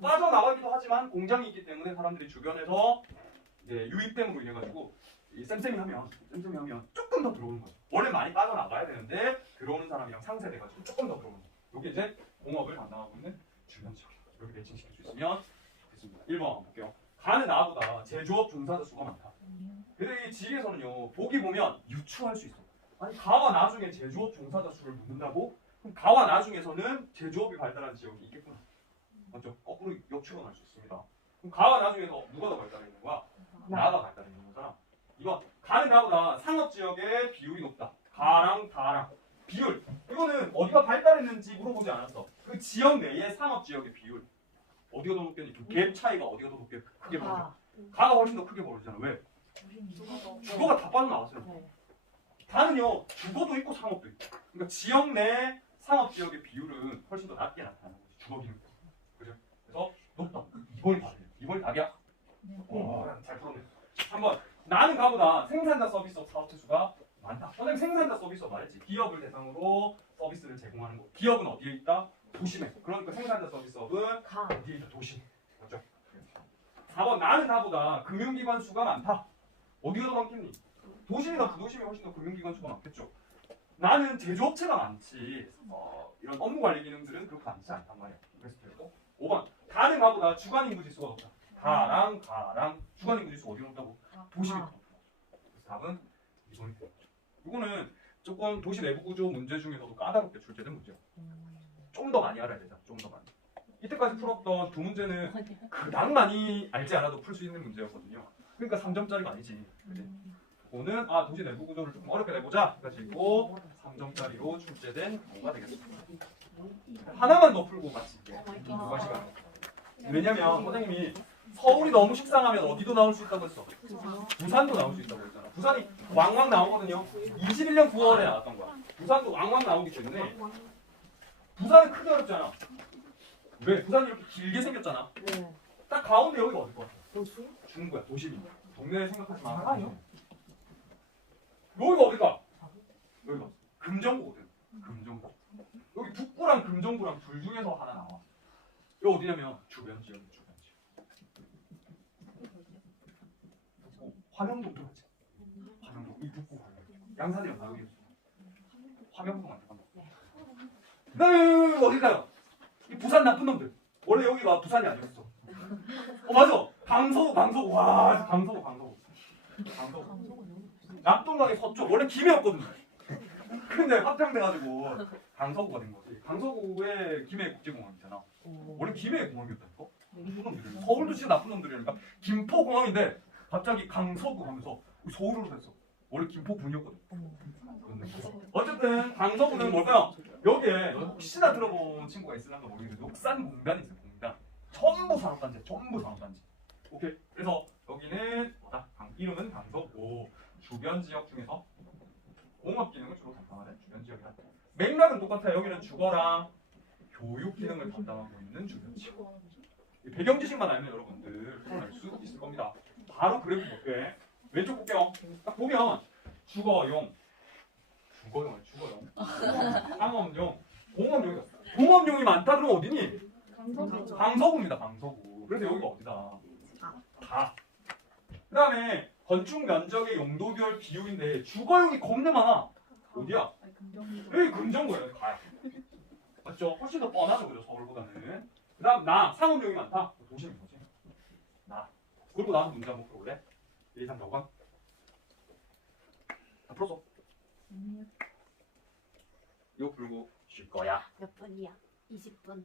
빠져나가기도 하지만 공장이 있기 때문에 사람들이 주변에서 이제 유입됨으로 인해 가지고 쌤쌤이 하면 조금 더 들어오는 거죠. 원래 많이 빠져나가야 되는데 들어오는 사람이랑 상쇄돼 가지고 조금 더 들어오는 거죠. 여기 이제 공업을 담당하고 있는 주변 지역. 여기 매칭시킬 수 있으면 좋겠습니다. 1번 볼게요. 가는 나보다 제조업 종사자 수가 많다. 근데 이 지에서는요 보기 보면 유추할 수 있어. 아니 가와 나중에 제조업 종사자 수를 묻는다고? 그럼 가와 나중에서는 제조업이 발달한 지역이 있겠구나. 맞죠? 거꾸로 역추론할 수 있습니다. 그럼 가와 나중에서 누가 더 발달해 있는 거야? 나가 발달해 있는 거잖아. 이거 가는 나보다 상업 지역의 비율이 높다. 가랑 다랑 비율. 이거는 어디가 발달했는지 물어보지 않았어. 그 지역 내의 상업 지역의 비율. 어디가 더 높겠니? 그 갭 차이가 어디가 더 크게 벌어져? 가가 훨씬 더 크게 벌어지잖아. 왜? 주거가 다 빠져나왔어요. 다는요 주거도 있고 상업도 있고. 그러니까 지역 내 상업 지역의 비율은 훨씬 더 낮게 나타나는 거지. 주거 기능. 그죠? 그래서 높다. 2번이 답이야. 2번이 답이야? 잘 풀었네. 3번. 나는 가보다 생산자 서비스업 사업체 수가 많다. 선생님 생산자 서비스업 말했지. 기업을 대상으로 서비스를 제공하는 거. 기업은 어디에 있다? 도심에. 그러니까 생산자 서비스업은 어디에 있다? 도심. 맞죠? 4번. 나는 나보다 금융기관 수가 많다. 어디가 더 많겠니? 도심이나 부도심이 훨씬 더 금융기관 수가 많겠죠. 나는 제조업체가 많지. 이런 업무 관리 기능들은 그렇게 많지 않단 말이야. 그래서 되고. 5번. 다는 나보다 주간 인구 지수가 높다. 가랑 주간 인구 지수 어디가 높다고? 도심이 높다. 그래서 답은 2번이 돼요. 이거는 조금 도시 내부 구조 문제 중에서도 까다롭게 출제된 문제예요. 좀 더 많이 알아야 되죠. 좀 더 많이. 이때까지 풀었던 두 문제는 그닥 많이 알지 않아도 풀 수 있는 문제였거든요. 그러니까 3점짜리가 아니지. 그치? 이거는 도시 내부 구조를 좀 어렵게 내보자 해가지고 3점짜리로 출제된 뭐가 되겠습니다. 하나만 더 풀고 마칠게. 누가 시간? 왜냐면 선생님이 서울이 너무 식상하면 어디도 나올 수 있다고 했어. 부산도 나올 수 있다고 했잖아. 부산이 왕왕 나오거든요. 21년 9월에 나왔던 거야. 부산도 왕왕 나오기 때문에 부산은 크게 어렵잖아. 왜? 부산이 이렇게 길게 생겼잖아. 딱 딱 가운데 여기가 어딜 것 같아? 도시? 중구야, 도심이. 동네 생각하지 마. 알아요? 여기가 어딜까? 여기가 금정구거든. 금정구. 여기 북구랑 금정구랑 둘 중에서 하나 나와. 여기 어디냐면 주변 지역, 주변 지역. 화명동 들어가지. 화명동 이 북구. 양산이랑 다 여기. 화명동한테 간다. 그다음에 여기 어딜까요? 이 부산 나쁜 놈들. 원래 여기가 부산이 아니었어. 맞아. 강서구. 와, 강서구. 낙동강의 서쪽. 원래 김해였거든. 근데 확장돼가지고 강서구가 된 거지. 강서구에 김해국제공항이잖아. 원래 김해공항이었다니까. 나쁜 놈들이. 서울도 진짜 나쁜 놈들이니까 김포공항인데 갑자기 강서구 하면서 서울로 됐어. 원래 김포군이었거든. 어쨌든 강서구는 뭘까요? 여기에 혹시나 들어본 친구가 있을란가 모르겠는데 녹산공단이 있어요. 공단. 전부 산업단지. 오케이. 그래서 여기는 뭐다? 이름은 강서구. 주변 지역 중에서 공업 기능을 주로 담당하는 주변 지역이다. 맥락은 똑같아요. 여기는 주거랑 교육 기능을 담당하고 있는 주변 지역. 이 배경 지식만 알면 여러분들 알 수 있을 겁니다. 바로 그래프 볼게. 왼쪽 볼게요. 딱 보면 주거용, 상업용, 공업용이다. 공업용이 많다 그러면 어디니? 강서구입니다. 강서구. 그래서 여기가 어디다? 가. 그 다음에 건축 면적의 용도별 비율인데 주거용이 겁나 많아. 어디야? 여기 금정구예요. 가야. 맞죠? 훨씬 더 뻔하죠. 그죠? 서울보다는. 그 다음 나. 상업용이 많다. 도심인 거지. 나. 그리고 나서 문제 한번 풀어볼래? 1, 2, 3, 4번. 다 풀었어. 이거 풀고 쉴 거야. 몇 분이야? 20분.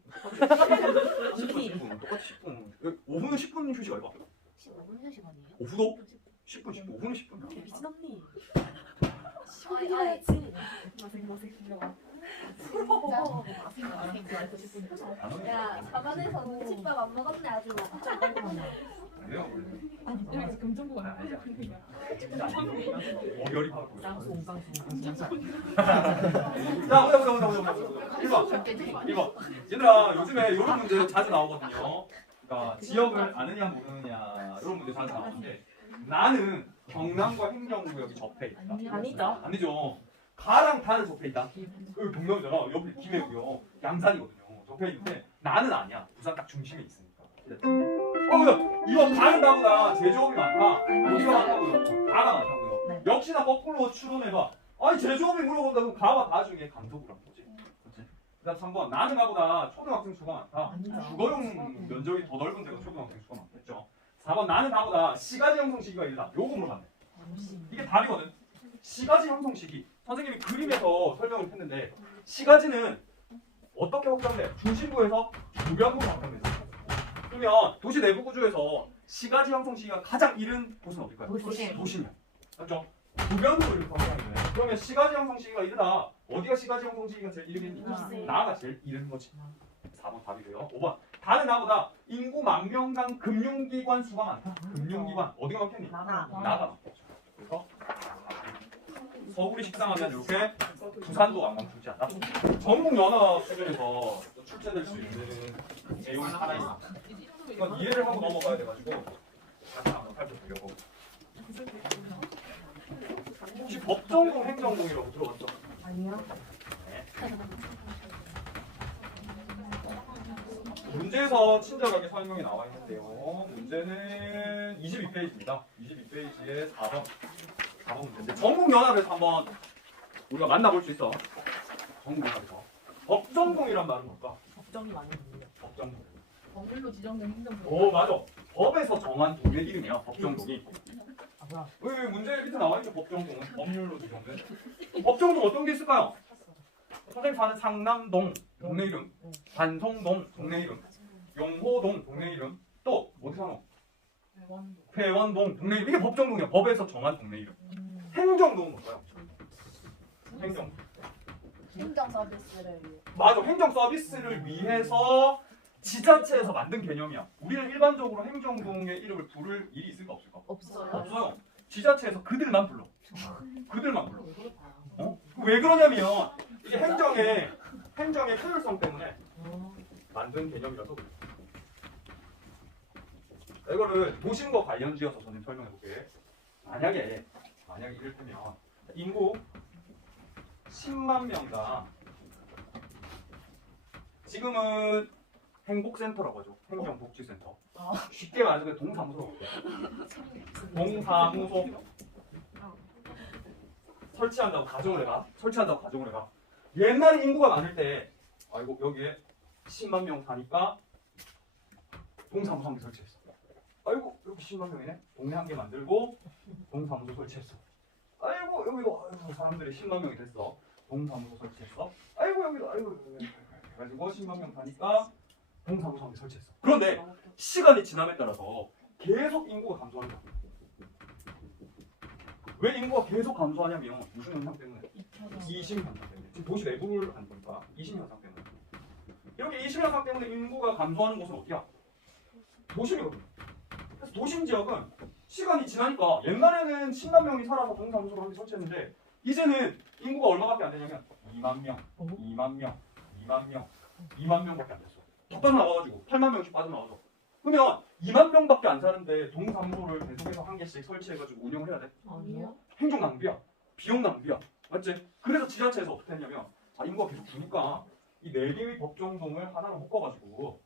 10분. 똑같이 10분. 5분은 10분 휴식 얼마? 15분 휴식 아니에요? 오후도? 10분, 5분은 10분. 미친 언니. 아니, 아니. 야, 사반에서 눈칫밥 안 먹었네 아주. 아니요. 여기서 금정구가 월요일이 바로 그거야. 쌍수. 자, 보자. 1번. 얘들아, 요즘에 이런 문제 자주 나오거든요. 그러니까 지역을 아느냐 모르느냐 이런 문제 자주 나오는데 나는 경남과 행정구역이 접해 있다. 아니죠. 아니죠. 가랑 다는 접해 있다. 여기 동남이잖아. 옆에 김해고요. 양산이거든요. 접해 있는데 나는 아니야. 부산 딱 중심에 있으니까. 뭐야? 이거 가는 나보다 제조업이 많다. 어디가 많다고요? 가가 많다고요. 네. 역시나 거꾸로 추론해봐. 아니 제조업이 물어본다 그럼 가가 다 중에 강서구란 거지. 그렇지? 그다음 3번 나는 나보다 초등학생 수가 많다. 아니죠. 주거용 면적이 더 넓은 데가 초등학생 수가 많겠죠. 4번 나는 나보다 시가지 형성 시기가 이르다. 요거 물어봤네. 이게 답이거든. 시가지 형성 시기. 선생님이 그림에서 설명을 했는데 시가지는 어떻게 확장돼? 중심부에서 주변부로 확장돼. 그러면 도시 내부 구조에서 시가지 형성 시기가 가장 이른 곳은 어딜까요? 도시면. 맞죠? 주변부로 이렇게 확장돼. 그러면 시가지 형성 시기가 이르다. 어디가 시가지 형성 시기가 제일 이르겠니? 도시. 나가 제일 이른 거지. 4번 답이고요. 5번 다른 나보다 인구 10,000명당 금융기관 수가 많다. 금융기관 어디가 많겠니? 나가. 나가 많겠죠. 그래서 서울이 식상하면 이렇게 부산도 안 멈추지 않나? 전국 연합 수준에서 출제될 수 있는 내용이 하나 있습니다. 이건 이해를 하고 넘어가야 돼가지고 다시 한번 살펴보려고. 혹시 법정공 행정공이라고 들어봤죠? 아니요. 문제에서 친절하게 설명이 나와 있는데요. 문제는 22페이지입니다. 22페이지에 4번 문제인데 전국연합에서 한번 우리가 만나볼 수 있어. 전국연합에서 법정공이란 말은 뭘까? 걱정이 많은 분이요. 법정공. 법률로 지정된 행정부. 오 맞아. 법에서 정한 동네 이름이야. 법정동이. 아 뭐야? 왜 문제 밑에 나와 있는 법정동은 법률로 지정된. 법정동 어떤 게 있을까요? 선생님 사는 상남동 동네 이름, 반송동 동네 이름, 용호동 동네 이름, 또 어디 사노? 회원동 동네 이름. 이게 법정동이야. 법에서 정한 동네 이름. 행정동은 뭘까요? 행정. 행정 서비스를 맞아. 행정 서비스를 위해서 지자체에서 만든 개념이야. 우리는 일반적으로 행정동의 이름을 부를 일이 있을까 없을까? 없어요. 없어요. 지자체에서 그들만 불러. 그들만 불러. 왜 그러냐면 이게 행정의 효율성 때문에 만든 개념이라서 그래. 이거를 도심과 관련지어서 저는 설명해 볼게. 만약에 이를테면 인구 10만 명당 지금은 행복센터라고 하죠. 행정복지센터. 쉽게 말해서 동사무소. 동사무소 설치한다고 가정을 해봐. 옛날에 인구가 많을 때 아이고 여기에 10만 명 사니까 동사무소 한 개 설치했어. 아이고 여기 10만 명이네. 동네 한 개 만들고 동사무소 설치했어. 아이고 여기도 아이고, 사람들이 10만 명이 됐어. 동사무소 설치했어. 아이고 여기도 아이고 해가지고 10만 명 사니까 동사무소 한 개 설치했어. 그런데 시간이 지남에 따라서 계속 인구가 감소한다. 왜 인구가 계속 감소하냐면 무슨 현상 때문에? 이심 현상 때문에. 지금 도시 내부를 안 보니까 이심 현상 때문에. 이렇게 이심 현상 때문에 인구가 감소하는 곳은 어디야? 도심이거든. 그래서 도심 지역은 시간이 지나니까 옛날에는 10만 명이 살아서 동사무소를 한 개 설치했는데 이제는 인구가 얼마밖에 안 되냐면 2만 명, 2만 명, 2만 명, 2만 명밖에 안 됐어. 더 빠져나와가지고 8만 명씩 빠져나와서. 그러면 2만 명밖에 안 사는데 동사무소를 계속해서 한 개씩 설치해가지고 운영을 해야 돼? 아니요. 행정 낭비야. 비용 낭비야. 맞지? 그래서 지자체에서 어떻게 했냐면 인구가 계속 주니까 이 4개의 법정동을 하나로 묶어가지고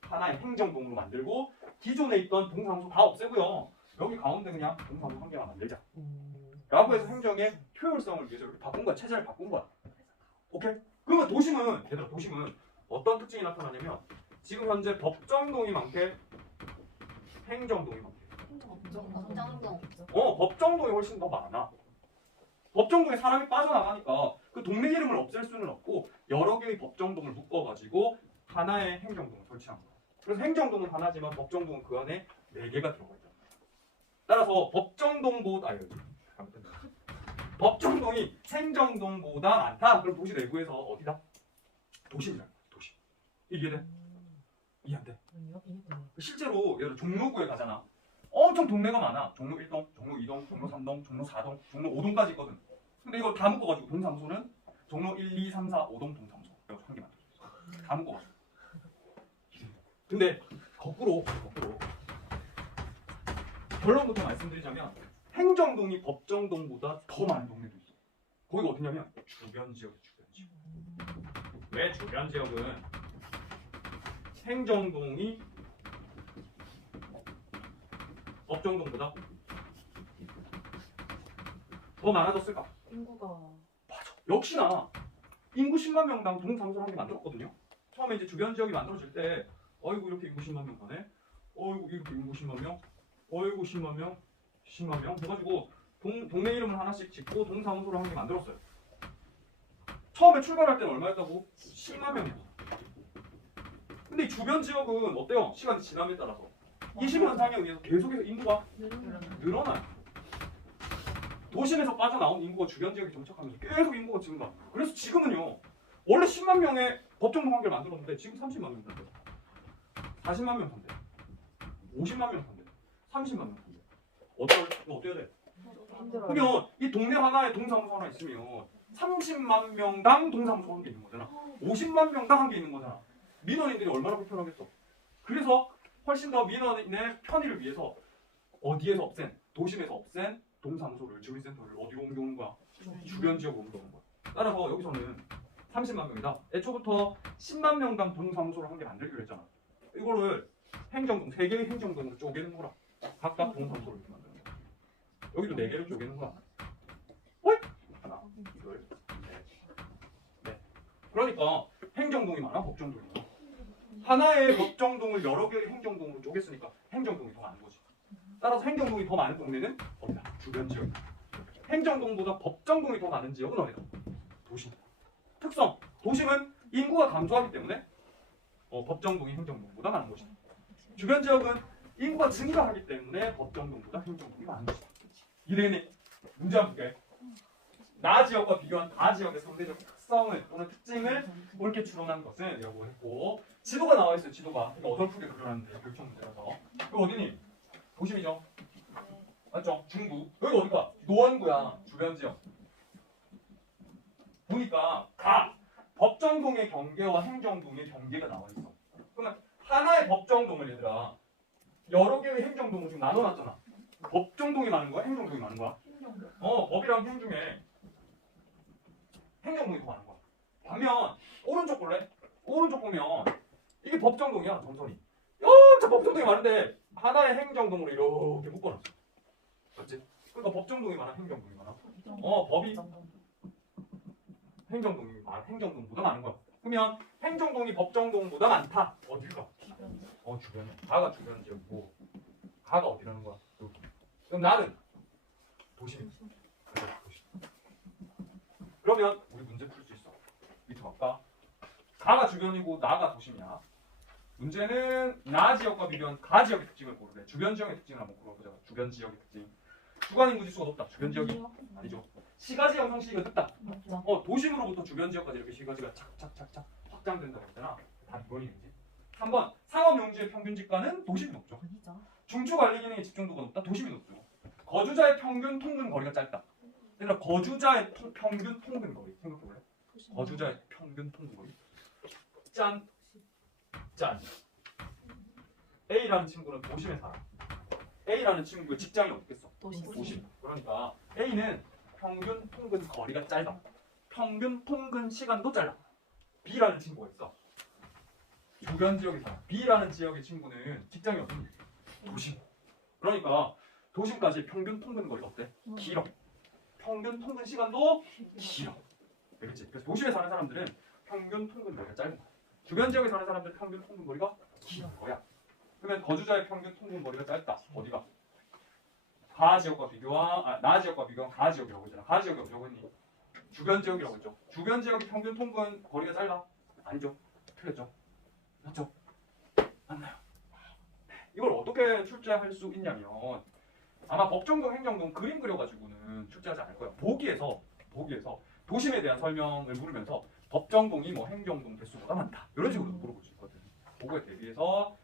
하나의 행정동으로 만들고 기존에 있던 동사무소 다 없애고요. 여기 가운데 그냥 동사무소 한 개만 만들자. 라고 해서 행정의 효율성을 위해서 이렇게 바꾼 거야. 체제를 바꾼 거야. 오케이? 그러면 도심은 얘들아 도심은 어떤 특징이 나타나냐면 지금 현재 법정동이 많게 행정동이 많게. 법정동. 법정동이 훨씬 더 많아. 법정동에 사람이 빠져나가니까 그 동네 이름을 없앨 수는 없고 여러 개의 법정동을 묶어가지고 하나의 행정동을 설치한 거야. 그래서 행정동은 하나지만 법정동은 그 안에 4개가 들어가 있다. 따라서 법정동이 행정동보다 많다. 그럼 도시 내부에서 어디다? 도심이다. 도심. 이해돼? 이해 안 돼? 아니요. 이해돼요. 실제로 예를 들어 종로구에 가잖아. 엄청 동네가 많아. 종로 1동, 종로 2동, 종로 3동, 종로 4동, 종로 5동까지 있거든. 근데 이걸 다 묶어가지고 동사무소는 종로 1, 2, 3, 4, 5동 동사무소 이렇게 한 개 만들었어. 다 묶어가지고. 근데 거꾸로 결론부터 말씀드리자면 행정동이 법정동보다 더 많은 동네도 있어. 거기가 어디냐면 주변 지역이야. 주변 지역. 왜 주변 지역은 행정동이 법정동보다 더 많아졌을까? 인구가 맞아. 역시나 인구 10만 명당 동사무소 한 개 만들었거든요. 처음에 이제 주변 지역이 만들어질 때 어이구 이렇게 인구 10만 명 가네. 어이구 이렇게 인구 10만 명. 어이구 10만 명. 10만 명 해가지고 동네 이름을 하나씩 짓고 동사무소를 한 개 만들었어요. 처음에 출발할 때는 얼마였다고? 10만 명이었어. 근데 이 주변 지역은 어때요? 시간이 지남에 따라서 20년상에 의해서 계속해서 인구가 늘어나요. 도심에서 빠져나온 인구가 주변 지역에 정착하면서 계속 인구가 증가. 그래서 지금은요. 원래 10만 명의 법정동 한 개를 만들었는데 지금 30만 명 산대. 40만 명 산대. 50만 명 산대. 30만 명 산대. 어때야 돼? 힘들어요. 그러면 이 동네 하나에 동사무소 하나 있으면 30만 명당 동사무소 한 개 있는 거잖아. 50만 명당 한 개 있는 거잖아. 민원인들이 얼마나 불편하겠어. 그래서 훨씬 더 민원인의 편의를 위해서 어디에서 없앤, 도심에서 없앤 동사무소를, 주민센터를 어디로 옮겨오는 거야? 주변 지역으로 옮겨오는 거야. 따라서 여기서는 30만 명이다. 애초부터 10만 명당 동사무소를 한 개 만들기로 했잖아. 이거를 행정동, 3개의 행정동으로 쪼개는 거라. 각각 동사무소를 이렇게 만드는 거야. 여기도 4개를 쪼개는 거야. 어이? 하나, 둘, 넷. 그러니까 행정동이 많아, 법정동이 많아. 하나의 법정동을 여러 개의 행정동으로 쪼갰으니까 행정동이 더 많은 거지. 따라서 행정동이 더 많은 동네는 어디다? 주변 지역. 행정동보다 법정동이 더 많은 지역은 어디다? 도심. 특성. 도심은 인구가 감소하기 때문에 법정동이 행정동보다 많은 것이다. 주변 지역은 인구가 증가하기 때문에 법정동보다 행정동이 많은 것이다. 이래니 문제 한번 볼게. 나 지역과 비교한 다 지역의 상대적 특성을 또는 특징을 옳게 추론한 것은 이라고 했고 지도가 나와 있어요. 지도가 이거 어설프게 그려놨는데 교육 문제라서 이거 어디니? 도심이죠. 맞죠? 중구. 여기 어디가? 노원구야. 주변 지역. 보니까 각 법정동의 경계와 행정동의 경계가 나와 있어. 그러면 하나의 법정동을 얘들아 여러 개의 행정동을 지금 나눠놨잖아. 법정동이 많은 거야? 행정동이 많은 거야? 법이랑 행 중에 행정동이 더 많은 거야. 반면 오른쪽 볼래? 오른쪽 보면 이게 법정동이야. 점선이. 저 법정동이 많은데 하나의 행정동으로 이렇게 묶어놨어. 맞지? 그러니까 법정동이 많아, 행정동이 많아. 법이 행정동이 많아. 행정동보다 많은 거야. 그러면 행정동이 법정동보다 많다. 어디가? 주변에. 가가 주변 지역이고 가가 어디라는 거야? 여기. 그럼 나는 도심. 그래, 도심. 그러면 우리 문제 풀 수 있어. 밑에 볼까? 가가 주변이고 나가 도심이야. 문제는 나 지역과 비교한 가 지역의 특징을 고르래. 주변 지역의 특징을 한번 고르보자. 주변 지역의 특징. 주간 인구 지수가 높다. 주변 지역이 아니죠. 시가지 형성 시기가 늦다. 도심으로부터 주변 지역까지 이렇게 시가지가 착착착착 확장된다고 했잖아. 다 이거이지. 3번 상업 용지의 평균 지가는 도심이 높죠. 중추 관리 기능의 집중도가 높다. 도심이 높죠. 거주자의 평균 통근 거리가 짧다. 얘들아 거주자의 평균 통근 거리 생각해볼래? 거주자의 평균 통근 거리. 짠. A라는 친구는 도심에 살아. A라는 친구의 직장이 어떻겠어? 도심. 그러니까 A는 평균 통근 거리가 짧아. 평균 통근 시간도 짧아. B라는 친구가 있어. 주변 지역에 살아. B라는 지역의 친구는 직장이 어떤 도심. 그러니까 도심까지 평균 통근 거리가 어때? 길어. 평균 통근 시간도 길어. 알겠지? 그래서 도심에 사는 사람들은 평균 통근 거리가 짧은 거야. 주변 지역에 사는 사람들은 평균 통근 거리가 긴 거야. 그러면 거주자의 평균 통근 거리가 짧다. 어디가? 가 지역과 비교한 나 지역과 비교한 가 지역이라고 했잖아. 가 지역이 어디라고 했니? 주변 지역이라고 했죠. 주변 지역의 평균 통근 거리가 짧아? 아니죠. 틀렸죠. 맞죠? 맞나요? 이걸 어떻게 출제할 수 있냐면 아마 법정동, 행정동 그림 그려가지고는 출제하지 않을 거야. 보기에서 도심에 대한 설명을 물으면서 법정동이 뭐 행정동 개수보다 많다. 이런 식으로 물어볼 수 있거든. 그거에 대비해서